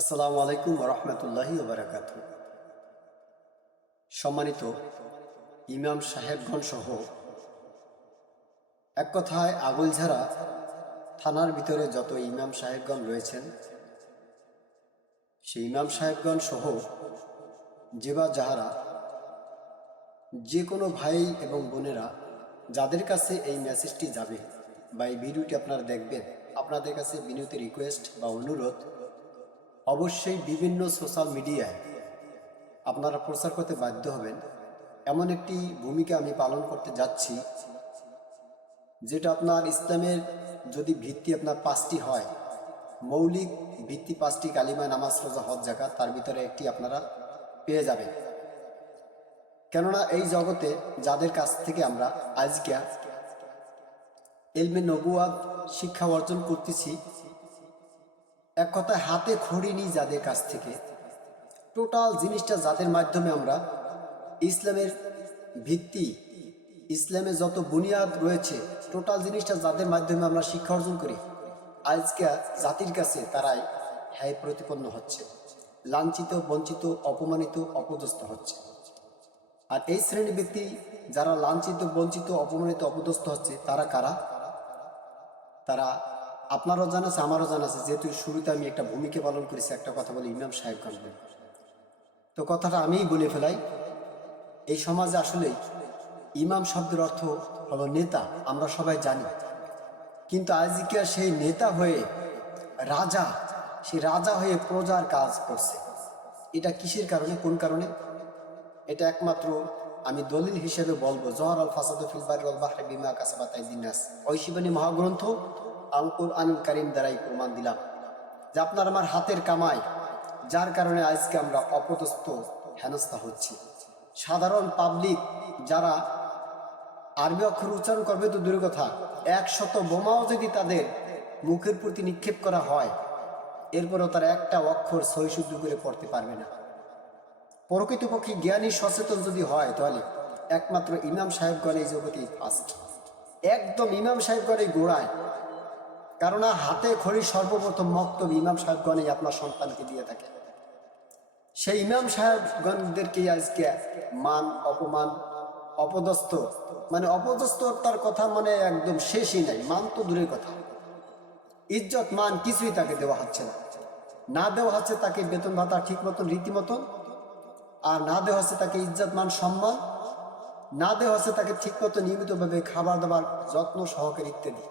আসসালামু আলাইকুম রহমতুল্লাহি ওবরাকাত সম্মানিত ইমাম সাহেবগণ সহ এক কথায় আগুলঝাড়া থানার ভিতরে যত ইমাম সাহেবগণ রয়েছেন, সেই ইমাম সাহেবগণ সহ যেবা যাহারা, যে কোনো ভাই এবং বোনেরা যাদের কাছে এই মেসেজটি যাবে বা এই ভিডিওটি আপনারা দেখবেন, আপনাদের কাছে বিনীত রিকোয়েস্ট বা অনুরোধ অবশ্যই বিভিন্ন সোশ্যাল মিডিয়ায় আপনারা প্রচার করতে বাধ্য হবেন। এমন একটি ভূমিকা আমি পালন করতে যাচ্ছি, যেটা আপনার ইসলামের যদি ভিত্তি আপনার পাঁচটি হয়, মৌলিক ভিত্তি পাঁচটি কালিমা, নামাজ, রোজা, হজ জাকাত তার ভিতরে একটি আপনারা পেয়ে যাবেন। কেননা এই জগতে যাদের কাছ থেকে আমরা আজকে এলমে নবুয়াদ শিক্ষা অর্জন করতেছি এক কথায় হাতে খড়ি নিই যাদের কাছ থেকে। টোটাল জিনিসটা যাদের মাধ্যমে আমরা ইসলামের ভিত্তি, ইসলামের যত বুনিয়াদ রয়েছে টোটাল জিনিসটা যাদের মাধ্যমে আমরা শিক্ষা অর্জন করি, আজকে জাতির কাছে তারাই হ্যায় প্রতিপন্ন হচ্ছে, লাঞ্ছিত, বঞ্চিত, অপমানিত, অপদস্থ হচ্ছে। আর এই শ্রেণি ব্যক্তি যারা লাঞ্ছিত, বঞ্চিত, অপমানিত, অপদস্থ হচ্ছে, তারা কারা? তারা আপনারও জানা আছে, আমারও জানা আছে, যেহেতু শুরুতে আমি একটা ভূমিকা পালন করেছি, একটা কথা বলি ইমাম সাহেব কানবেন তো কথাটা আমিই বলে ফেলাই। এই সমাজে আসলে ইমাম শব্দের অর্থ হলো নেতা, আমরা সবাই জানি। কিন্তু আজকে সেই নেতা হয়ে রাজা সেই রাজা হয়ে প্রজার কাজ করছে। এটা কিসের কারণে, কোন কারণে? এটা একমাত্র আমি দলিল হিসেবে বলব জহর আল ফাসাদ ফিলবার বাহরে বিমা কাসাবাতাই দিনাস ঐশিবানী মহাগ্রন্থ আঙ্কুর আন কারিম দ্বারাই প্রমাণ দিলাম যে আপনার আমার হাতের কামাই, যার কারণে আজকে আমরা অপদস্থ হেনস্থা হচ্ছি। সাধারণ পাবলিক যারা আরবি অক্ষর উচ্চারণ করবে তো দূরের কথা, একশত বোমাও যদি তাদের মুখের প্রতি নিক্ষেপ করা হয়, এরপরও তারা একটা অক্ষর সহি শুদ্ধ করে পড়তে পারবে না। প্রকৃতপক্ষে জ্ঞানী সচেতন যদি হয় তাহলে একমাত্র ইমাম সাহেবগণ এই জগতেই ফার্স্ট একদম ইমাম সাহেবগণ এই গোড়ায় কারণ হাতে খড়ি সর্বপ্রথম মক্তব ইমাম সাহেবগণই আপনার সন্তানকে দিয়ে থাকে। সেই ইমাম সাহেবগণদেরকে আজকে মান, অপমান, অপদস্থ মানে অপদস্থতার কথা মানে একদম শেষই নাই, মান তো দূরের কথা। ইজ্জত, মান কিছুই তাকে দেওয়া হচ্ছে না। না দেওয়া হচ্ছে তাকে বেতন ভাতা ঠিক মতন রীতিমতন আর না দেওয়া হচ্ছে তাকে ইজ্জত, মান, সম্মান, না দেওয়া হচ্ছে তাকে ঠিক মতো নিয়মিতভাবে খাবার দাবার, যত্ন সহকারে ইত্যাদি।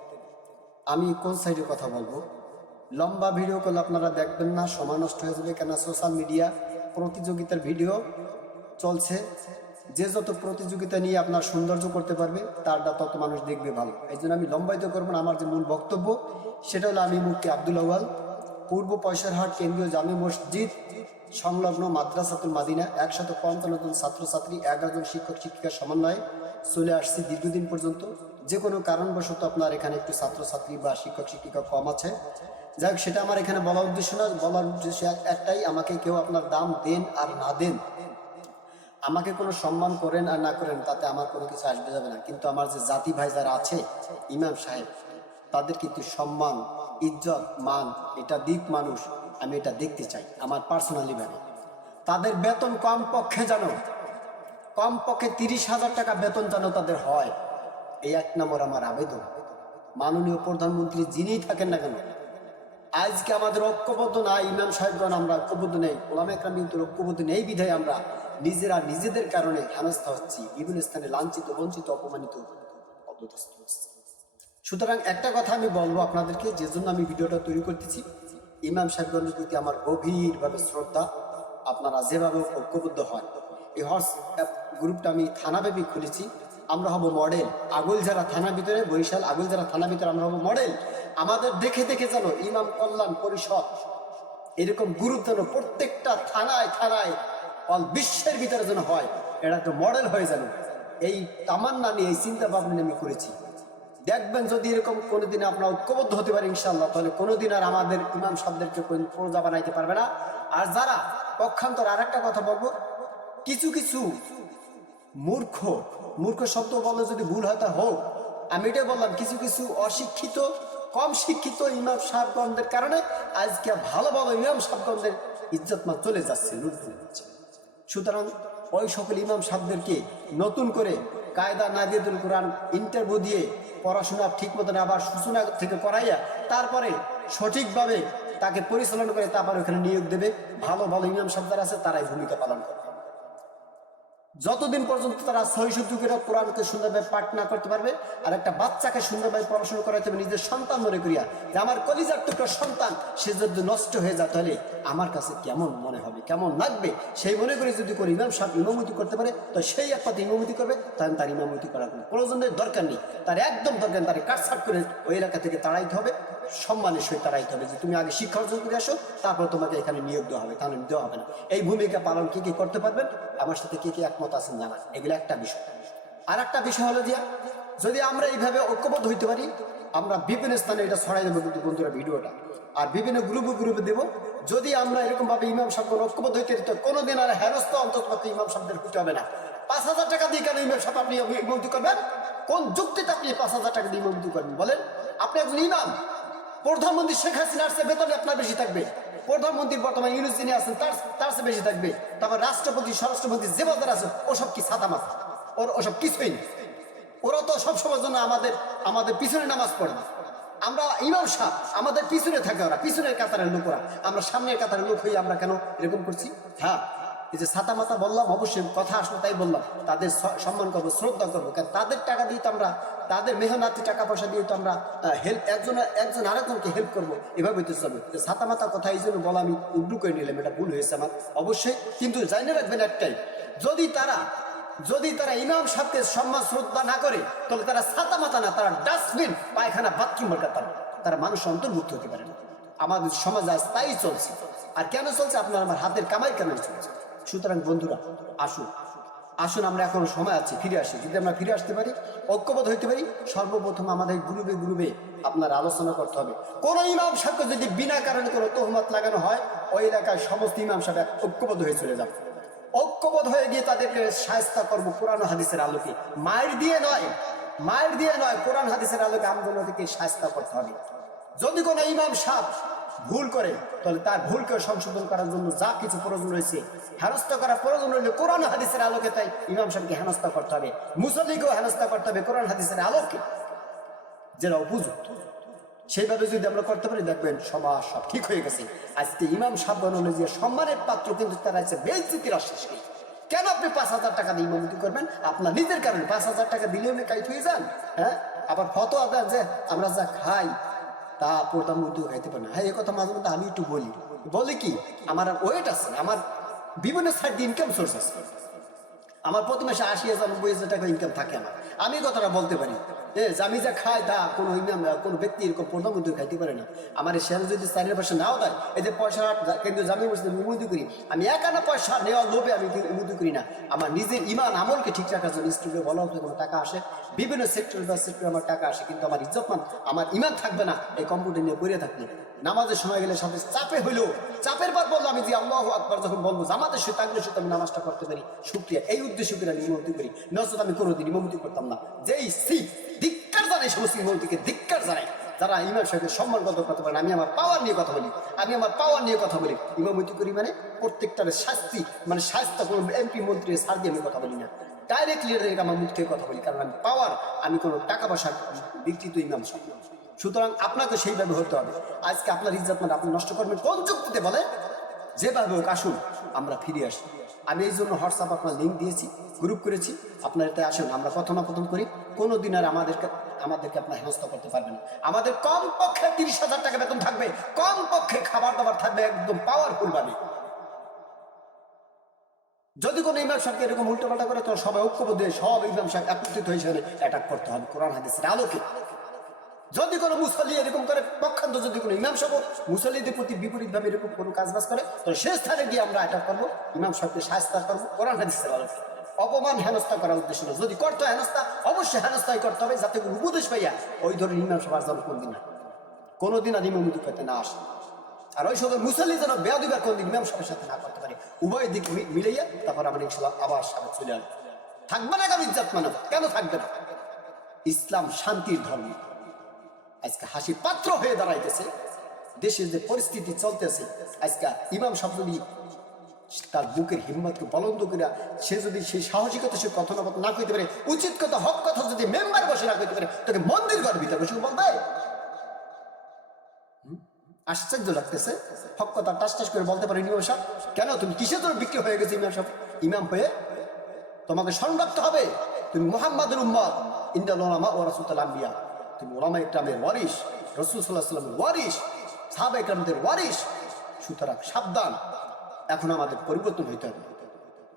আমি কোন সাইডে কথা বলব? লম্বা ভিডিও করলে আপনারা দেখবেন না, সময় নষ্ট হয়ে যাবে কেন সোশ্যাল মিডিয়া প্রতিযোগিতার ভিডিও চলছে। যে যত প্রতিযোগিতা নিয়ে আপনার সৌন্দর্য করতে পারবে তারটা তত মানুষ দেখবে ভালো। এই জন্য আমি লম্বায়িত করব আমার যে মূল বক্তব্য, সেটা হলো আমি মুক্তি আব্দুল আওয়াল পূর্ব পয়সারহাট কেন্দ্রীয় জামে মসজিদ সংলগ্ন মাদ্রাসাতুল মাদিনা, একশত পঞ্চান্ন জন ছাত্রছাত্রী, এগারো জন শিক্ষক শিক্ষিকার সমন্বয়ে চলে আসছি দীর্ঘদিন পর্যন্ত। যে কোনো কারণবশত আপনার এখানে একটু ছাত্রছাত্রী বা শিক্ষক, শিক্ষিকা কম আছে। যাই হোক সেটা আমার এখানে বলার উদ্দেশ্য না। বলার উদ্দেশ্য একটাই, আমাকে কেউ আপনার দাম দেন আর না দেন, আমাকে কোনো সম্মান করেন আর না করেন, তাতে আমার কোনো কিছু আসবে যাবে না। কিন্তু আমার যে জাতি ভাই যারা আছে, ইমাম সাহেব, তাদের কিন্তু সম্মান, ইজ্জত, মান, এটা দিক মানুষ, আমি এটা দেখতে চাই, আমার পার্সোনালি ভাবে। তাদের বেতন কম পক্ষে জানো কম পক্ষে তিরিশ হাজার টাকা বেতন যেন তাদের হয়। এই এক নম্বর আমার আবেদন। মাননীয় প্রধানমন্ত্রী যিনিই থাকেন না কেন, আজকে আমাদের ঐক্যবদ্ধ না, ইমাম সাহেবগণ আমরা ঐক্যবদ্ধ নেই, ওলাম একরাম কিন্তু ঐক্যবদ্ধ নেই বিধায় আমরা নিজেরা নিজেদের কারণে হেনস্থা হচ্ছি, বিভিন্ন স্থানে লাঞ্ছিত, বঞ্চিত, অপমানিত সুতরাং একটা কথা আমি বলব আপনাদেরকে, যে জন্য আমি ভিডিওটা তৈরি করতেছি, ইমাম সাহেবগঞ্জের প্রতি আমার গভীরভাবে শ্রদ্ধা, আপনারা যেভাবে ঐক্যবদ্ধ হয় এই হোয়াটসঅ্যাপ গ্রুপটা আমি থানাব্যাপী খুলেছি আমরা হব মডেল আগুলঝাড়া থানার ভিতরে, বরিশাল আগুলঝাড়া থানার ভিতরে আমরা হব মডেল আমাদের দেখে দেখে যেন ইমাম কল্যাণ পরিষদ এরকম গ্রুপ যেন প্রত্যেকটা থানায় থানায় অল বিশ্বের ভিতরে যেন হয় এটা একটা মডেল হয়ে যেন এই তামান্না নিয়ে, এই চিন্তা ভাবনা নিয়ে আমি করেছি। দেখবেন যদি এরকম কোনোদিন আপনার ঐক্যবদ্ধ হতে পারে ইনশাল্লাহ তাহলে কোনোদিন আর আমাদের ইমাম কোন প্রজা বানাইতে পারবে না। আর যারা পক্ষান্তর আর একটা কথা বলব, কিছু কিছু মূর্খ মূর্খ শব্দ বললে যদি ভুল হয় তা হোক। আমি এটা বললাম, কিছু কিছু অশিক্ষিত, কম শিক্ষিত ইমাম সাহেবগণদের কারণে আজকে ভালো ভালো ইমাম সাহেবগণদের ইজ্জত মা চলে যাচ্ছে লুট যাচ্ছে সুতরাং ওই সকল ইমাম সাহেবদেরকে নতুন করে কায়দা নাদিয়াতুল কোরআন ইন্টারভিউ দিয়ে পড়াশোনা ঠিক মতন আবার সূচনা থেকে করাইয়া তারপরে সঠিকভাবে তাকে পরিচালনা করে তারপর ওখানে নিয়োগ দেবে। ভালো ভালো ইমাম সাহেব আছে তারাই ভূমিকা পালন করবে। যতদিন পর্যন্ত তারা সহি শুদ্ধকেরা কোরআনকে সুন্দরভাবে পাঠ না করতে পারবে, আর একটা বাচ্চাকে সুন্দরভাবে পড়াশোনা করাতে হবে, নিজের সন্তান মনে করিয়া যে আমার কলিজার টুকরো সন্তান, সে যদি নষ্ট হয়ে যায় তাহলে আমার কাছে কেমন মনে হবে, কেমন লাগবে? সেই মনে করে যদি কোনো ইমাম সাহেব ইমামতি করতে পারে, তো সেই একমাত্র ইমামতি করবে, তাহলে তার ইমামতি করার কোনো প্রয়োজনের দরকার নেই। তার একদম দরকার তার কাটছাট করে ওই এলাকা থেকে তাড়াইতে হবে। সম্মানের সহিত তাড়াইতে হবে যে তুমি আগে শিক্ষা অর্জন করে আসো, তারপর তোমাকে এখানে নিয়োগ দেওয়া হবে, তাহলে দেওয়া হবে না। এই ভূমিকা পালন কি কি করতে পারবেন? আমার সাথে কি কি একমত আছেন জানান এগুলো একটা বিষয়। আর একটা বিষয় হলো যে, যদি আমরা এইভাবে ঐক্যবদ্ধ হইতে পারি, আমরা বিভিন্ন স্থানে এটা ছড়াই দেবো কিন্তু বন্ধুরা ভিডিওটা। আর বিভিন্ন গ্রুপে গ্রুপে দেবো। যদি আমরা এরকম ভাবে ইমাম সাহেব ঐক্যবদ্ধ হইতে পারি, তো কোনোদিন আর হেনস্থ অন্তত ইমাম সাহেবদের হতে হবে না। পাঁচ হাজার টাকা দিয়ে কেন ইমাম সাহেব আপনি ইমামতি করবেন? কোন যুক্তিতে আপনি পাঁচ হাজার টাকা দিয়ে ইমামতি করবেন বলেন? আপনি একজন ইমাম প্রধানমন্ত্রী শেখ হাসিনার চেয়ে বেতন আপনার বেশি থাকবে। প্রধানমন্ত্রী বর্তমানে ইউনুস যিনি আছেন, তার তার চেয়ে বেশি থাকবে। তারপর রাষ্ট্রপতি, স্বরাষ্ট্রমন্ত্রী যে বাজার আছে, ওসব কি সাদা মাথা ওর ওসব কিছুই নেই। ওরা তো সবসময়ের জন্য আমাদের আমাদের পিছনে নামাজ পড়ে না। আমরা ইমাম সাহ আমাদের পিছনে থাকে ওরা, পিছনের কাতারের লোক ওরা আমরা সামনের কাতারের লোক হয়ে আমরা কেন এরকম করছি? হ্যাঁ যে ছাতা মাতা বললাম, অবশ্যই কথা আসলো তাই বললাম। তাদের সম্মান করব, শ্রদ্ধা করব, কারণ তাদের টাকা দিয়ে তো আমরা, তাদের মেহনাতি টাকা পয়সা দিয়ে তো আমরা হেল্প একজন একজন আরেকজনকে হেল্প করব। এভাবে তো চলবে তো ছাতা মাতা কথা এই জন্য বলা আমি উগ্র করে নিলাম, এটা ভুল হয়েছে আমার। অবশ্যই, কিন্তু জানিয়ে রাখবেন একটাই, যদি তারা যদি তারা ইমাম সাহেবকে সম্মান, শ্রদ্ধা না করে, তাহলে তারা ছাতা মাতা না, তারা ডাস্টবিন, পায়খানা, বাথরুম তারা তারা মানুষ অন্তর্ভুক্ত হতে পারে না। আমাদের সমাজ আজ তাই চলছে। আর কেন চলছে? আপনার আমার হাতের কামাই কেন চলছে? সুতরাং বন্ধুরা, আসুন আসুন আমরা এখন সময় আছে, ফিরে আসি। যদি আমরা ফিরে আসতে পারি, ঐক্যবদ্ধ হইতে পারি, সর্বপ্রথম আমাদের গ্রুপে গ্রুপে আপনার আলোচনা করতে হবে। কোন ইমাম সাহেবকে যদি বিনা কারণে কোনো তহমত লাগানো হয়, ওই এলাকায় সমস্ত ইমাম সাহেব এক ঐক্যবদ্ধ হয়ে চলে যাবে। ঐক্যবোধ হয়ে গিয়ে তাদেরকে সায়স্তা করব কোরআন হাদিসের আলোকে। মায়ের দিয়ে নয়, মায়ের দিয়ে নয়, কোরআন হাদিসের আলোকে আন্দোলনকে সায়স্তা করতে হবে। যদি কোনো ইমাম সাহ ভুল করে, তাহলে তার ভুলকে সংশোধন করার জন্য যা কিছু প্রয়োজন রয়েছে, হেনস্থা করার প্রয়োজন রইলে কোরআন হাদিসের আলোকে তাই ইমাম সাহেবকে হেনস্থা করতে হবে, মুসল্লিকেও হেনস্থা করতে হবে কোরআন হাদিসের আলোকে, যেটা উপযুক্ত। সেইভাবে যদি আমরা করতে পারি, দেখবেন সমাজ সব ঠিক হয়ে গেছে। আজকে ইমাম সাহেব অনুযায়ী সম্মানের পাত্র, কিন্তু তারা আছে বেইজ্জতির আশ্বাস কেন আপনি পাঁচ হাজার টাকা দিয়ে ইমামতি করবেন? আপনার নিজের কারণে পাঁচ হাজার টাকা দিলে আপনি কাইট হয়ে যান হ্যাঁ? আবার ফতোয়া দেন যে, আমরা যা খাই তা প্রধানমন্ত্রীও খাইতে পারে না। হ্যাঁ এই কথা মাঝে মধ্যে আমি একটু বলি। বলে কি, আমার ওয়েট আছে, আমার বিভিন্ন সাইড ইনকাম সোর্স আছে। আমার প্রতি মাসে আশি হাজার, নব্বই হাজার টাকা ইনকাম থাকে আমার। আমি কথাটা বলতে পারি। এ যে আমি যা খাই তা কোনো কোনো ব্যক্তি এরকম প্রধানমন্ত্রী খাইতে পারে না। আমার শেয়ার যদি চারের পাশে নাও দেয়, এই যে পয়সা, কেন্দ্রীয় জামি মসজিদে মুমুদি করি, আমি একানা পয়সা নেওয়ার লোভে আমি মুমুদি করি না। আমার নিজের ইমান আমলকে ঠিক রাখার জন্য স্টুডিও বলা হতো কোনো টাকা আসে। বিভিন্ন সেক্টর বা সেক্টরে আমার টাকা আসে, কিন্তু আমার ইজ্জতমান আমার ইমান থাকবে না, এই কম্পিউটার নিয়ে পড়ে থাকলে। নামাজের সময় গেলে সাথে চাপে হইল চাপের পর বলল আমি যে আল্লাহ আকবর যখন বলব, জামাতের সাথে তাগলে সাথে আমি নামাজটা করতে পারি, শুক্রিয়া। এই উদ্দেশ্য করে আমি ইমামতি করি। নচেত আমি কোনোদিন ইমামতি করতাম না। যেই সি জানাই সমস্ত ইমামতিকে ধিক্কার জানাই। যারা ইমাম সাহেবের সম্মান কত করতে পারেন আমি আমার পাওয়ার নিয়ে কথা বলি, আমি আমার পাওয়ার নিয়ে কথা বলি। ইমামতি করি মানে প্রত্যেকটার শাস্তি মানে শাস্তি কোনো এমপি মন্ত্রী সার দিয়ে আমি কথা বলি না। ডাইরেক্টলি আমার মুখ থেকে কথা বলি, কারণ আমি পাওয়ার আমি কোনো টাকা পয়সা বিকৃত ইমাম সাহেব সুতরাং আপনাকে সেইভাবে হতে হবে। আজকে আপনার ইজ্জত মানে আপনি নষ্ট করবেন কোন যুক্তিতে বলে, যেভাবে হোক আসুন, আমরা ফিরে আসি। আমি এই জন্য হোয়াটসঅ্যাপ আপনার লিঙ্ক দিয়েছি গ্রুপ করেছি। আপনার এতে আসুন, আমরা কথোপকথন করি। কোনো দিন আর আমাদেরকে আমাদেরকে আপনার হেনস্থা করতে পারবেন না। আমাদের কম পক্ষে তিরিশ হাজার টাকা বেতন থাকবে। কম পক্ষে খাবার দাবার থাকবে একদম পাওয়ারফুল ভাবে। যদি কোনো ইমাম সাহেবকে এরকম উল্টোপাল্টা করে, তো সবাই ঐক্যবদ্ধ সব ইমাম সাহেব একত্রিত হয়ে সেখানে অ্যাটাক করতে হবে। কোরআন, হাদিসের আলোকে। যদি কোনো মুসল্লি এরকম করে পক্ষান্ত যদি কোনো ইমাম সাহেব মুসল্লিদের প্রতি বিপরীত ভাবে এরকম কোনো কাজ বাজ করে, তো সে স্থানে গিয়ে আমরা অ্যাটাক করব, ইমাম সাহেবকে সাহস্তা করব, কোরআন আলোকে। অপমান, হেনস্থা করার উদ্দেশ্য না যদি করতে হেনস্থা, অবশ্যই হেনস্থাই করতে হবে, যাতে কোনো উপদেশ পাইয়া ওই ধরনের ইমাম সাহেব যেন কোনদিন না কোনোদিন আর ইমামতি করতে না আসে। আর ওই সকল মুসল্লি যেন বেয়াদিবার কোনদিন ইমাম সাহেবের সাথে না করতে পারে উভয় দিক মিলাইয়া তারপর আমরা ইনশাল্লাহ আবার সামনে চলে আসব। থাকবে না কেন ইজ্জাত মানব? কেন থাকবে না? ইসলাম শান্তির ধর্ম। আজকে হাসির পাত্র হয়ে দাঁড়াইতেছে। দেশের যে পরিস্থিতি চলতেছে, আজকে ইমাম সাহেব যদি তার বুকের হিম্মতকে বলন্দ করে সে যদি সেই সাহসিকতা সে কথোপকথন না করতে পারে, উচিত কথা, হক কথা যদি মেম্বার বসে না করতে পারে তোকে মন্দির ঘর ভিতরে বসে বলবে। আশ্চর্য লাগতেছে। হক কথা টাস টাস করে বলতে পারে ইমাম সাহেব। কেন তুমি কিসের জন্য বিক্রি হয়ে গেছে ইমাম সাহেব? ইমাম হয়ে তোমাকে স্মরণ রাখতে হবে। তুমি মোহাম্মদের উম্মত, ইন্দাল ওলামা ও রাসুল আম্বিয়া। তুমি ওলামা ইকরামের ওয়ারিস রসুল সাল্লাহ সাল্লামের ওয়ারিস সাহাবা ইকরামদের ওয়ারিস সুতরাং সাবধান। এখন আমাদের পরিবর্তন হইতে হবে।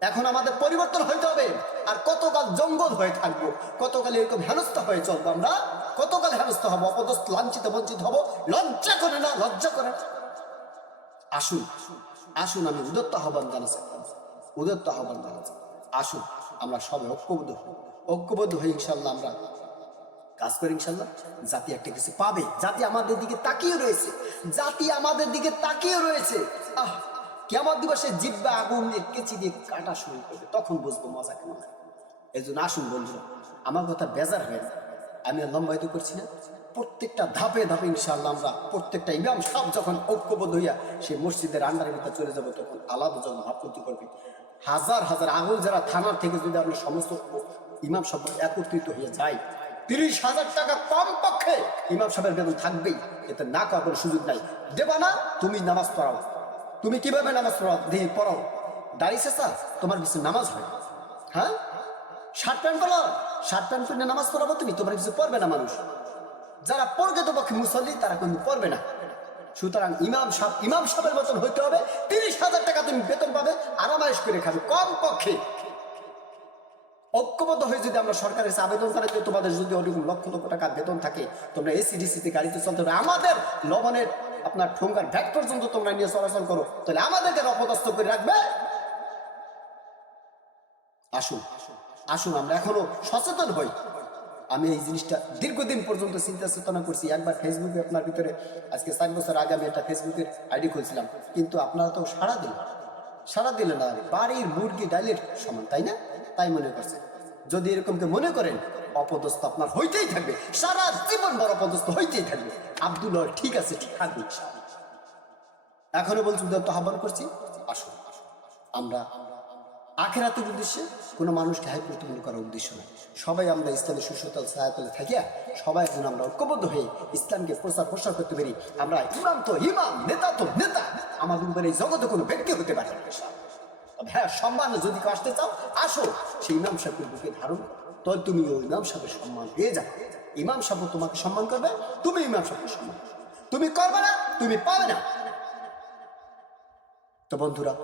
এখন আমাদের পরিবর্তন হইতে হবে। আর কতকাল জঙ্গল হয়ে থাকব, কতকাল এরকম হয়ে চলবো আমরা, কতকাল হব, অপদস্থ, লাঞ্ছিত, বঞ্চিত হব, লজ্জা করে না, লজ্জা করে আসুন আসুন, আমি উদত্ত আহ্বান জানাচ্ছি। উদত্ত আহ্বান জানাচ্ছি। আসুন, আমরা সবাই ঐক্যবদ্ধ হই। ঐক্যবদ্ধ হয়ে ইনশাল্লাহ আমরা কাজ করে ইনশাল্লাহ জাতি একটা কিছু পাবে। জাতি আমাদের দিকে তাকিয়ে রয়েছে। জাতি আমাদের দিকে তাকিয়ে রয়েছে। আহ কেমন দিবসে জিব্বা আগুন কেচি দিয়ে কাটা শুরু করবে। তখন বুঝব মজা কেমন। এই জন্য আসুন বন্ধুরা, আমার কথা বেজার হয়ে যায় আমি লম্বায়িত করছি না। প্রত্যেকটা ধাপে ধাপে ইনশাআল্লাহ আমরা প্রত্যেকটা ইমাম সব যখন ঐক্যবদ্ধ হইয়া সেই মসজিদের আন্ডারের ভিতরে চলে যাব, তখন আলাদা যখন ভাবপত্তি করবে হাজার হাজার আগুন যারা থানার থেকে যদি আমরা সমস্ত ইমাম সব একত্রিত হয়ে যাই তিরিশ হাজার টাকা কম পক্ষে ইমাম সাহেবের বেতন থাকবেই। এতে না করার কোনো সুযোগ নাই। দেবা না, তুমি নামাজ পড়াও। তুমি কীভাবে নামাজ পড়াও? দিয়ে পড়াও। দাঁড়িয়েছে স্যার তোমার কিছু নামাজ হয়। হ্যাঁ? শার্ট প্যান্ট পরো। শার্ট প্যান্ট পরে নামাজ পড়াবো তুমি? তোমার কিছু পড়বে না মানুষ। যারা প্রকৃত পক্ষে মুসল্লি, তারা কিন্তু পড়বে না। সুতরাং ইমাম সাহেব, ইমাম সাহেবের বেতন হইতে হবে। তিরিশ হাজার টাকা তুমি বেতন পাবে আরামাইশ করে খাবে। কম পক্ষে ঐক্যবদ্ধ হয়ে যদি আমরা সরকারের কাছে আবেদন করে যে তোমাদের যদি ওরকম লক্ষ লক্ষ টাকা বেতন থাকে, তোমরা এসিডিসিতে গাড়িতে চলতে হবে আমাদের লবণের আপনার ঠোঙ্গার ব্যাগ পর্যন্ত তোমরা নিয়ে চলাচল করো। তাহলে আমাদেরকে অপদস্থ করে রাখবে। আসুন আসুন, আমরা এখনও সচেতন হই। আমি এই জিনিসটা দীর্ঘদিন পর্যন্ত চিন্তা চেতনা করছি। একবার ফেসবুকে আপনার ভিতরে, আজকে চার বছর আগে আমি একটা ফেসবুকের আইডি খুলছিলাম। কিন্তু আপনারা তো সারা দিন সারা দিলে না। বাড়ির মুরগি ডাইলের সমান, তাই না? তাই মনে করছে। যদি এরকম কেউ মনে করেন, অপদস্থ আপনার হইতেই থাকবে। সারা জীবন বড় অপদস্থ হইতেই থাকবে। আব্দুল ঠিক আছে, ঠিক থাকবে এখনও বলছি, উদাত্ত আহ্বান করছি, আসুন। আমরা আখেরাতের উদ্দেশ্যে কোনো মানুষকে হাই প্রতিপন্ন করার উদ্দেশ্য না সবাই আমরা ইসলামের সুসতল সাহায্য থাকিয়া, সবাই যেন আমরা ঐক্যবদ্ধ হয়ে ইসলামকে প্রচার প্রসার করতে পারি, আমরা ইমাম তো ইমাম, নেতা তো নেতা। আমাদের উপরে এই জগতে কোনো ব্যক্তি হতে পারে? হ্যাঁ সম্মান যদি আসতে চাও, আসো। সেই ইমাম সাহেবের বুকে ধারণ তো তুমি ওই ইমাম সাহেবের সম্মান পেয়ে যাও। ইমাম সাহেব তোমাকে সম্মান করবে, তুমি ইমাম সাহেবকে সম্মান তুমি করবে না, তুমি পাবে না। তো বন্ধুরা,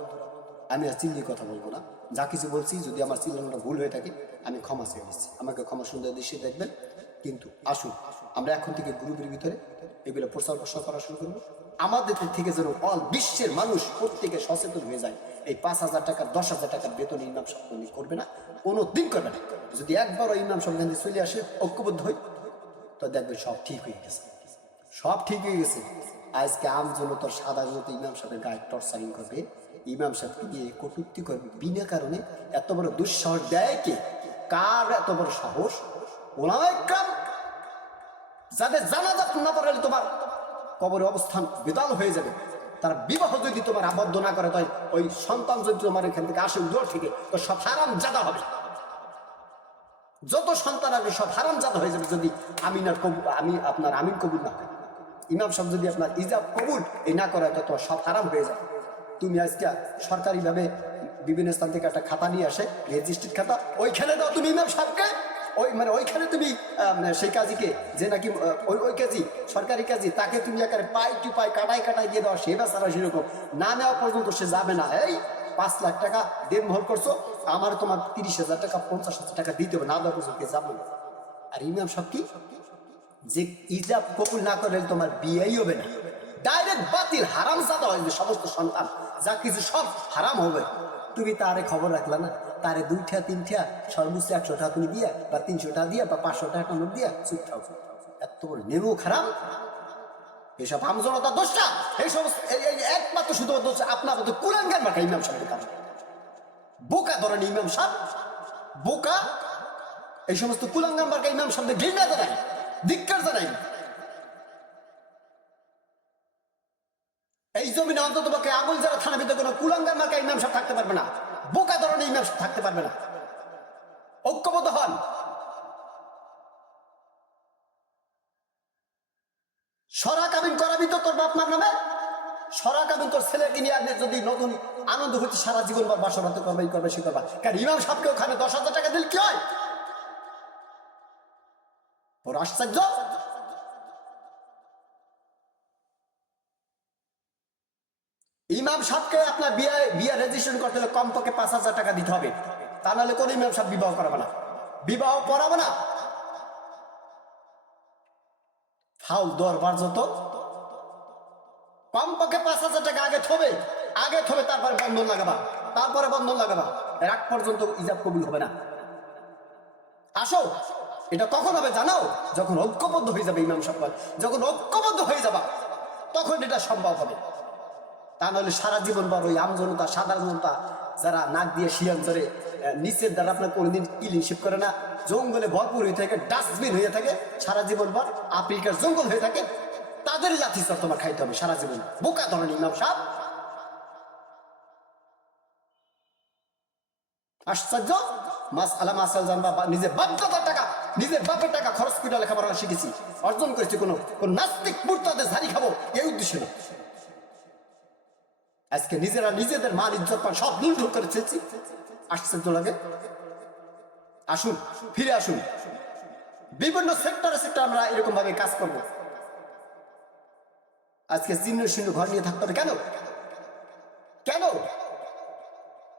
আমি আর চিল্লির কথা বলব না। যা কিছু বলছি, যদি আমার চিল্লানোটা ভুল হয়ে থাকে, আমি ক্ষমা চেয়ে নিচ্ছি। আমাকে ক্ষমা সুন্দর দৃশ্যে দেখবেন। কিন্তু আসুন, আমরা এখন থেকে গ্রুপের ভিতরে এগুলো প্রচার প্রসার করা শুরু করব। আমাদের থেকে যেন অল বিশ্বের মানুষ প্রত্যেকে সচেতন হয়ে যায়। এই পাঁচ হাজার টাকা দশ হাজার টাকার বেতন ইমাম সাহেব করবে না কোনো দিন করবে না। যদি একবারও ইমাম সাহেব চলে আসে, ঐক্যবদ্ধ হই, তো দেখবেন সব ঠিক হয়ে গেছে। সব ঠিক হয়ে গেছে। আজকে আম জনতার সাদা জনতা ইমাম সাহেবের গায়ে টর্চারিং করবে। ইমাম সাহেবকে দিয়ে কটূক্তি করবে। বিনা কারণে এত বড় দুঃসাহস দেয় কে? কার এত বড় সাহস? ওলামায়ে যাদের জানাজাত না পড়ালে তোমার কবরের অবস্থান বেদাল হয়ে যাবে। তার বিবাহ যদি তোমার আবদ্ধ না করে, তাই ওই সন্তান যদি তোমার এখান থেকে আসে দূর থেকে, তো সব হারাম জাদা হবে। যত সন্তান আসবে, সব হারাম জাদা হয়ে যাবে যদি আমিনার কবুল আমি আপনার আমিন কবুল না ইমাম সাহেব যদি আপনার ইজাব কবুল এই না করে, তো তোমার সব হারাম হয়ে যাবে। তুমি আজকে সরকারিভাবে বিভিন্ন স্থান থেকে একটা খাতা নিয়ে আসে রেজিস্ট্রিড খাতা, ওইখানে দাও তুমি ইমাম সাহেবকে। ওই মানে ওইখানে তুমি আম, সেই কাজীকে যে নাকি ওই ওই কাজী সরকারি কাজী তাকে তুমি একেবারে পাই টু পাই কাটাই কাটাই দিয়ে দেওয়া সে বেচারা সেরকম। না নেওয়া পর্যন্ত সে যাবে না। এই পাঁচ লাখ টাকা দেনমোহর করছ আমার তোমার তিরিশ হাজার টাকা পঞ্চাশ হাজার টাকা দিতে হবে না দেওয়া পর্যন্ত যাব না। আর ইমাম সব কি? যে ইজাব কবুল না করলে তোমার বিয়েই হবে না। ডাইরেক্ট বাতিল হারাম জাদা হয় সমস্ত সন্তান। যা কিছু সব হারাম হবে। তুমি তারে খবর রাখলা না? তারে দুইটা, তিনটা, সর্বোচ্চ একশো টাকা তুমি দিয়া বা তিনশো টাকা দিয়া বা পাঁচশো টাকা নোট দিয়া চুপ থাও এত নেমু খারাপ। এসব আমজনতা দোষটা এই সমস্ত একমাত্র শুধু দোষ আপনার মতো কুলাঙ্গার মার্কা ইমাম সাহেবের কাজ। বোকা ধরেন ইমাম সাহেব। বোকা। এই সমস্ত কুলাঙ্গার মার্কা ইমাম সাহেবদের ঘৃণা জানাই, ধিক্কার জানাই। এই জমিনে অন্তত পক্ষে আগুল যারা থানা ভিতরে কোনো মার্কা ইমাম সাহেব থাকতে পারবে না। বোকা ধরনের ইমাম থাকতে পারবে না। ঐক্যবদ্ধ হন। সরা কাবিন করাবি তো তোর বাপ মার নামে? সরা কাবিন তোর ছেলেকে নিয়ে আপনি যদি নতুন আনন্দ হচ্ছে সারা জীবন বার বাসবাদ করবে, এই করবে সে করবা। কারণ ইমাম সাহেবকে ওখানে দশ হাজার টাকা দিল কি হয়? ওর আশ্চর্য? ইমাম সাহেবকে আপনার বিয়ে বিয়ে রেজিস্ট্রেশন করতে হলে কমপক্ষে পাঁচ হাজার টাকা দিতে হবে। তা নাহলে কোন ইমাম সাহেব বিবাহ করাবে না। বিবাহ পড়াবে না। ফাউল দরবার যত। কমপক্ষে পাঁচ হাজার টাকা আগে থবে। আগে থবে, তারপরে বন্ধন লাগাবা। তারপরে বন্ধন লাগাবা। এর আগ পর্যন্ত ইজাব কবুল হবে না। আসো। এটা কখন হবে জানাও যখন ঐক্যবদ্ধ হয়ে যাবে ইমাম সাহেব। যখন ঐক্যবদ্ধ হয়ে যাবা, তখন এটা সম্ভব হবে। তা নাহলে সারা জীবন বড় ওই আমজনতা সাধারণতা যারা নাক দিয়ে শিয়ান ধরে নিচের দ্বারা আপনার কোনোদিন ক্লিনশিপ করে না। জঙ্গলে ভরপুর হয়ে থাকে, ডাস্টবিন হয়ে থাকে, সারা জীবন ভর আফ্রিকার জঙ্গল হয়ে থাকে। তাদের লাঠি সব তোমার খাইতে হবে সারা জীবন। বোকা ধরনের ইমাম সাহেব। আশ্চর্য? মাস আলা মাসাল জানবা, বা নিজের বাধ্যতার টাকা, নিজের বাপের টাকা খরচ করে লেখাপড়া শিখেছি। অর্জন করেছি কোনো, কোন নাস্তিক মূর্তাদের ঝাড়ি খাব, এই উদ্দেশ্য। না আজকে নিজেরা নিজেদের মান ইজ্জত পান, সব লুণ্ঠন করে চেয়েছি আশ্চর্য লাগে? আসুন, ফিরে আসুন। বিভিন্ন সেক্টরে সেক্টর আমরা এরকম ভাবে কাজ করব। আজকে চিহ্ন শূন্য ঘর নিয়ে থাকতে হবে। কেন? কেন?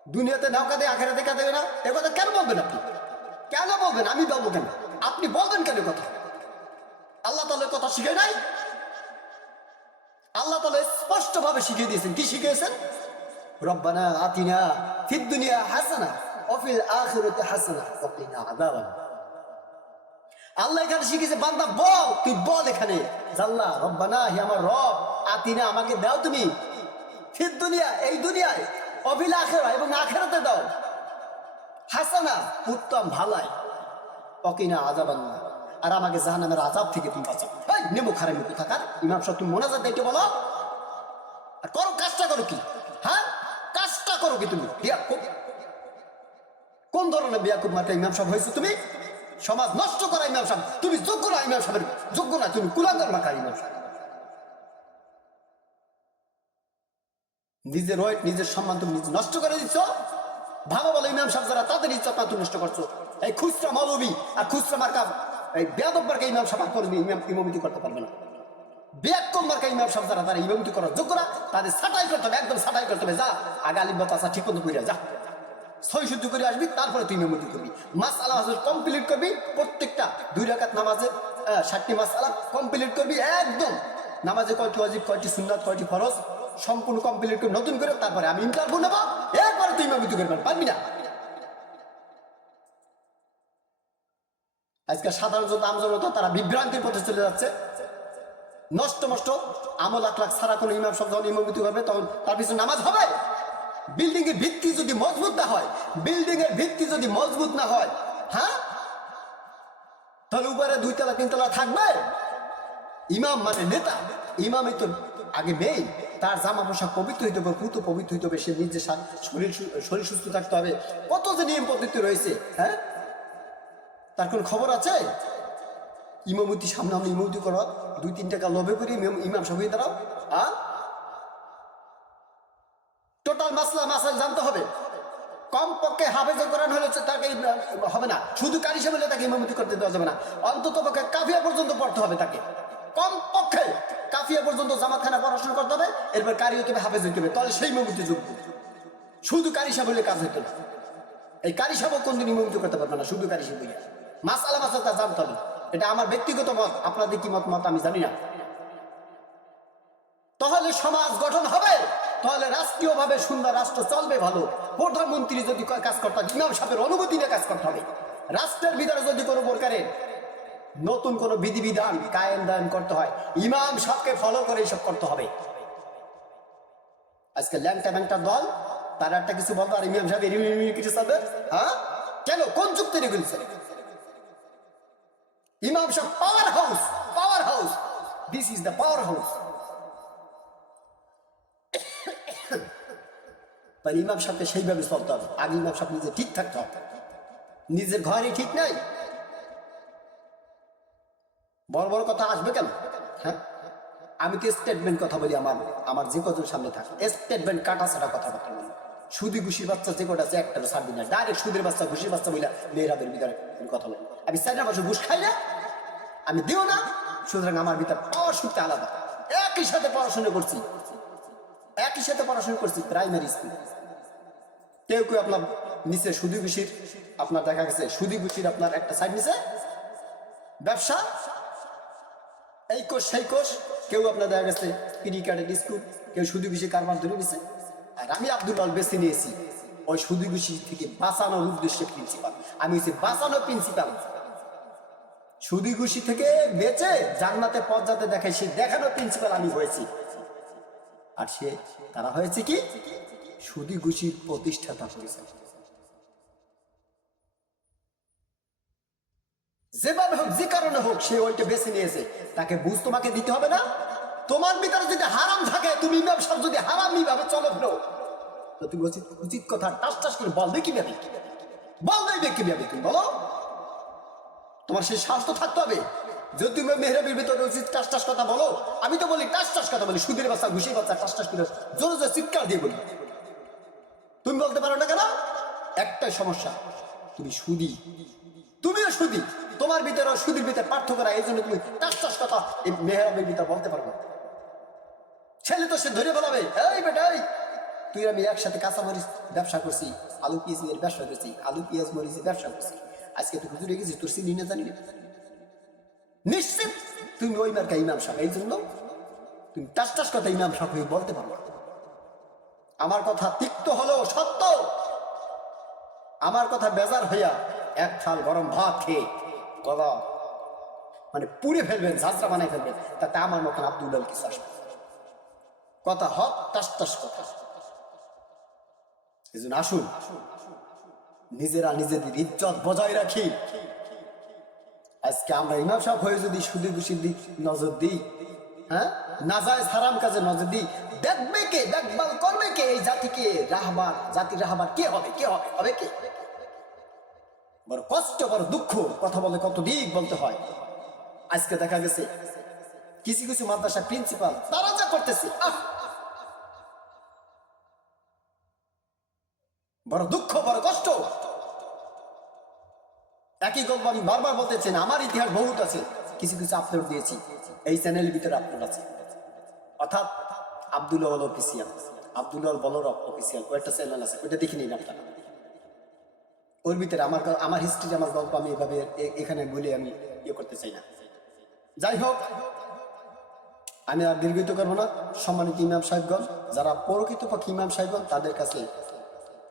দুনিয়াতে নৌকা দিয়ে আখেরা দেখা দেবে না এ কথা কেন বলবেন আপনি? কেন বলবেন? আমি বলব কেন? আপনি বলবেন কেন কথা? আল্লাহ তালের কথা শিখে নাই? আল্লাহ তালা স্পষ্ট ভাবে শিখিয়ে দিয়েছেন। কি শিখিয়েছেন? রব্বানা আতিনা ফিদ দুনিয়া হাসানা অফিল আখিরাতি হাসানা ওয়াকিনা আযাবান আল্লাহ এখানে শিখিয়েছে, বান্দা বল, তুই বল এখানে। জাল্লা, রব্বানা, হে আমার রব, আতিনা আমাকে দাও তুমি। ফিদ দুনিয়া, এই দুনিয়ায় অফিল আখিরা এবং আখিরাতে দাও। হাসানা, উত্তম ভালাই অকিনা আজাবান আর আমাকে জাহান্নামের আজাব থেকে তুমি বাঁচাও। এই, নেমো খারে মুখ থাকার ইমাম সাহেব, তুমি মোনাজাত দেখতে বলো। আর করো, কাজটা করো কি? হ্যাঁ? কাজটা করো কি তুমি? কোন ধরনের বিয়াকুব মার্কা ইমাম সাহেব হয়েছো তুমি? সমাজ নষ্ট করা ইমাম সাহেব। তুমি যোগ্য না ইমাম সাহেবের। যোগ্য না, তুমি কুলাঙ্গার মার্কা ইমাম সাহেব। নিজের ওয়েট নিজের সম্মান তুমি নিজে নষ্ট করে দিচ্ছ। ভালো বলো ইমাম সাহেব যারা, তাদের ইচ্ছা তুমি নষ্ট করছ। এই খুচরা মৌলবী আর খুচরা মার্কা এই বেয়াদব মার্কা ইমাম সাহেব করবি ইমাম ইমামিতি করতে পারবে না। বেয়াক্কম ইমাম সাহেব যারা, তারা ইমামিতি করার যোগ্য না তাদের সাটাই করতে হবে, একদম সাটাই করতে হবে। যা, আগে আলিম বাতাসা ঠিক মতো করে যা। ছয় শুদ্ধ করে আসবি, তারপরে তুই ইমামতি করবি। মাস আলা কমপ্লিট করবি, প্রত্যেকটা দুই রাকাত নামাজে ষাটটি মাস আলা কমপ্লিট করবি, একদম। নামাজে কয়টি অজিব কয়টি সুন্নাত, কয়টি ফরজ, সম্পূর্ণ কমপ্লিট করে নতুন করে তারপরে আমি ইন্টারভিউ নেব, এরপরে তুই ইমামতি করবেন পারবি না? আজকে সাধারণ আমজনতা তারা বিভ্রান্তির পথে চলে যাচ্ছে। নষ্ট নষ্ট আমল লাখ লাখ সারা কোনো ইমাম সব যখন করবে, তখন তার পিছনে নামাজ হবে। বিল্ডিং এর ভিত্তি যদি মজবুত না হয় বিল্ডিং এর ভিত্তি যদি মজবুত না হয় হ্যাঁ? তাহলে উপরে দুই তলা তিন তলা থাকবে? ইমাম মানে নেতা। ইমামই তো আগে নেই তার জামা পোশাক পবিত্র হইতে হবে, পুত পবিত্র হইতে হবে, সে নিজের সা- শরীর শরীর সুস্থ থাকতে হবে। কত যে নিয়ম পদ্ধতি রয়েছে হ্যাঁ? তার কোন খবর আছে? ইমামতি সামনে আমরা ইমামতি করো। দুই, তিন টাকা লোভে করে, ইমাম- হয়ে দাঁড়াও। হ্যাঁ টোটাল মাসলা মাসাল জানতে হবে। কম পক্ষে হাফেজে কোরআন হলে তাকে হবে না। শুধু কারি হলে তাকে ইমামতি করতে দেওয়া যাবে না। অন্তত পক্ষে কাফিয়া পর্যন্ত পড়তে হবে তাকে। কম পক্ষে কাফিয়া পর্যন্ত জামাতখানা পড়াশোনা করতে হবে। এরপর কারি হতে হবে, হাফেজ হইতে হবে। তাহলে সেই ইমামতি যোগ্য। শুধু কারি সাহেব হলে কাজ হইতো না। এই কারি সাহেব কোনদিন ইমামতি করতে পারবে না। শুধু কারি সাহেব মাসালা মাসাল তা জানতে হবে। এটা আমার ব্যক্তিগত মত, আপনাদের কি মত মত আমি জানি না। তাহলে সমাজ গঠন হবে, তাহলে রাষ্ট্রীয়ভাবে সুন্দর রাষ্ট্র চলবে ভালো। প্রধানমন্ত্রী যদি কাজ করতে হবে ইমাম সাহেবের অনুমতি নিয়ে কাজ করতে হবে। রাষ্ট্রের ভিতরে যদি কোনো প্রকারের নতুন কোনো বিধিবিধান কায়েম দায়ন করতে হয়, ইমাম সাহেবকে ফলো করে এসব করতে হবে। আজকে ল্যাংটা ম্যাংটা দল, তার একটা কিছু বলতো আর ইমাম সাহেব কিছু হ্যাঁ? কেন? কোন যুক্তি রেগুলছে ইমাম সাহেব power house power house this is the power house তাহলে ইমাম সাহেবকে সেইভাবে চলতে হবে। আগে ইমাম সাহেব নিজে ঠিক থাকতে হবে। নিজের ঘরে ঠিক নাই? বড় বড় কথা আসবে কেন? হ্যাঁ? আমি তো স্টেটমেন্ট কথা বলি আমার আমার যে কত সামনে থাকে। স্টেটমেন্ট কাটা ছাড়া কথাবার্তা বলি সুদি ঘুষির বাচ্চা যে কটা আছে একটারও ছাড়বি না ডাইরেক্ট সুদের বাচ্চা, ঘুষির বাচ্চা বলে মেয়েরাদের ভিতরে কথা বলি। আমি চার বছর ঘুষ খাই না, আমি দিও না, সুতরাং আমার ভিতরে অসুখটা আলাদা। একই সাথে পড়াশোনা করছি। একই সাথে পড়াশোনা করছি প্রাইমারি স্কুল কেউ কেউ আপনার নিচে সুদি ঘুষির, আপনার দেখা গেছে সুদি ঘুষির আপনার একটা সাইড নিচে, ব্যবসা, এই কোষ, সেই কোষ। কেউ আপনার দেখা গেছে ক্রিকেটের স্কুল কেউ সুদি ঘুষি কারবার ধরে নিছে। আর আমি আব্দুল আল বেছে নিয়েছি। ওই সুদি ঘুষি থেকে বাঁচানোর উদ্দেশ্যে প্রিন্সিপাল আমি হচ্ছে বাঁচানো প্রিন্সিপাল সুদি ঘুষি থেকে বেঁচে জান্নাতে পথ যাতে দেখায়, সে দেখানো প্রিন্সিপাল আমি হয়েছি। আর সে, তারা হয়েছে কি? সুদি ঘুষির প্রতিষ্ঠাতা হয়েছে। যেভাবে হোক, যে কারণে হোক, সে ওইটা বেছে নিয়েছে। তাকে বুঝ তোমাকে দিতে হবে না? তোমার ভিতরে যদি হারাম থাকে, তুমি ব্যবসা যদি হারামি ভাবে চলো ফেরো। তো তুমি উচিত উচিত কথা টাস টাস করে বলবে কীভাবে বল দেবে কীভাবে তুমি, বলো। তোমার সেই তো থাকতে হবে। যদি তুমি মেহরাবির ভিতরে উচিত টাস টাস কথা বলো, আমি তো বলি টাস টাস কথা বলি, সুদের বাচ্চা, ঘুষির বাচ্চা, টাস টাস করে জোরে জোরে চিৎকার দিয়ে বলি। তুমি বলতে পারো না কেন? একটাই সমস্যা, তুমি সুদি। তুমিও সুদি। তোমার ভিতরে সুদির ভিতরে পার্থক্য এই জন্য তুমি টাস টাস কথা এই মেহরাবের ভিতরে বলতে পারব না। ছেলে তো সে ধরে বলাবে এই বেটা, এই। তুই আমি একসাথে কাঁচা মরিচ ব্যবসা করছি, আলু পেঁয়াজের ব্যবসা করছি, আলু পেঁয়াজ মরিচের ব্যবসা করছি। আজকে তুই হুজুরে গেছিস, তোর চিনি না জানি নিশ্চিত তুমি ওই মার্কা ইমাম সাহেব, এই জন্য তুমি টাস টাস কথা ইমাম সাহেব হয়ে বলতে পারব আমার কথা তিক্ত হলো সত্য। আমার কথা বেজার হইয়া এক থাল গরম ভাত খেয়ে গলা মানে পুড়ে ফেলবেন, ঝাঁঝরা বানাই ফেলবেন, তাতে আমার মতন আব্দুল কিছু আসবে। কথা হক টাস কথা। এই আসুন, নিজেরা নিজেদের ইজ্জত বজায় রাখি। আজকে আমরা ইমাম সাহেব হয়ে যদি সুদি খুশির দিক নজর দিই হ্যাঁ? নাজায় হারাম কাজে নজর দিই, দেখবে কে? দেখভাল করবে কে? এই জাতিকে রাহবার, জাতির রাহবার কে হবে? কে হবে? হবে কে? বড় কষ্ট, বড় দুঃখ, কথা বলে কত দিক বলতে হয়। আজকে দেখা গেছে কিছু কিছু মাদ্রাসা প্রিন্সিপাল তারা যা করতেছে বড় দুঃখ, বড় কষ্ট। একই গল্প আমি বারবার বলতেছেন আমার ইতিহাস বহুত আছে, কিছু কিছু আপলোড দিয়েছি, এই চ্যানেলের ভিতরে আপলোড আছে। অর্থাৎ আব্দুল আল অফিসিয়াল আব্দুল আল বলর অফিসিয়াল কয়েকটা চ্যানেল আছে, ওইটা দেখে নিন আপনারা। ওর ভিতরে আমার আমার হিস্ট্রি আমার গল্প আমি এভাবে এখানে বলে আমি ইয়ে করতে চাই না। যাই হোক আমি আর দীর্ঘিত করব না। সম্মানিত ইমাম সাহেবগণ, যারা প্রকৃতপক্ষে ইমাম সাহেবগণ, তাদের কাছে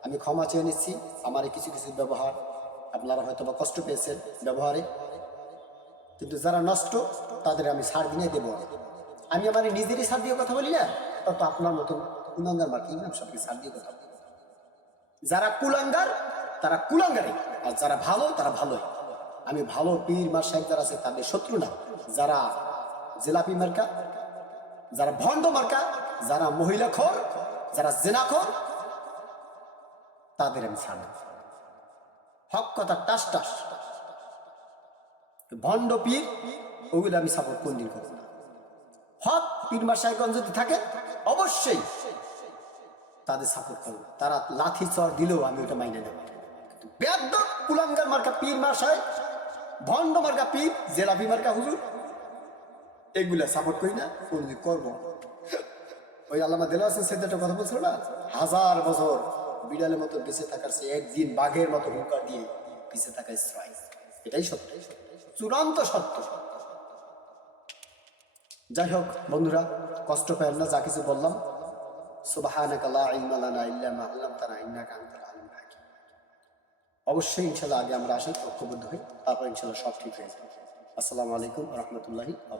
আমি ক্ষমা চেয়ে নিচ্ছি। আমার কিছু কিছু ব্যবহার আপনারা হয়তো বা কষ্ট পেয়েছেন ব্যবহারে। কিন্তু যারা নষ্ট, তাদের আমি সার দিয়ে দেবো। আমি আমার নিজেরই সার দিয়ে কথা বলি না তত আপনার মতো কুলাঙ্গার মার্কে ইমাম সাহেবকে সার দিয়ে কথা বলি। যারা কুলাঙ্গার, তারা কুলাঙ্গারে আর যারা ভালো, তারা ভালোই। আমি ভালো পীর মার সাহেব যারা আছে, তাদের শত্রু না। যারা জেলাপি মার্কা যারা ভণ্ড মার্কা, যারা মহিলা খোর, যারা জেনাখোর তাদের আমি ছাড় হক কথা টাস টাস। ভণ্ড পীর, ওগুলো আমি সাপোর্ট কোনদিন করব না। হক পীর মার সাহেবগঞ্জ যদি থাকে, অবশ্যই তাদের সাপোর্ট করব। তারা লাঠি চর দিলেও আমি ওটা মাইনে নেব। বেদ্য কুলাঙ্গার মার্কা পীর সাহেব ভণ্ড মার্কা পীর জেলাপি মার্কা হুজুর এগুলা সাপোর্ট করি না কোনদিন করব। ওই আল্লামা দেলা হাসান সেদিনটা কথা বলছিল না? হাজার বছর বিড়ালের মতো বেঁচে থাকার সে একদিন বাঘের মতো হুঙ্কার দিয়ে বেঁচে থাকা শ্রয় এটাই সত্য। চূড়ান্ত সত্য। যাই হোক, বন্ধুরা, কষ্ট পেন না, যা কিছু বললাম। সুবহানাকা লা ইলমা লানা ইল্লা মা আল্লামতানা, ইন্নাকা আনতাল আলিমুল অবশ্যই ইনশাআল্লাহ আগে আমরা আসি, ঐক্যবদ্ধ হই, তারপর ইনশাআল্লাহ সব ঠিক হয়ে যাবে। আসসালামু আলাইকুম রহমতুল্লাহি ওয়া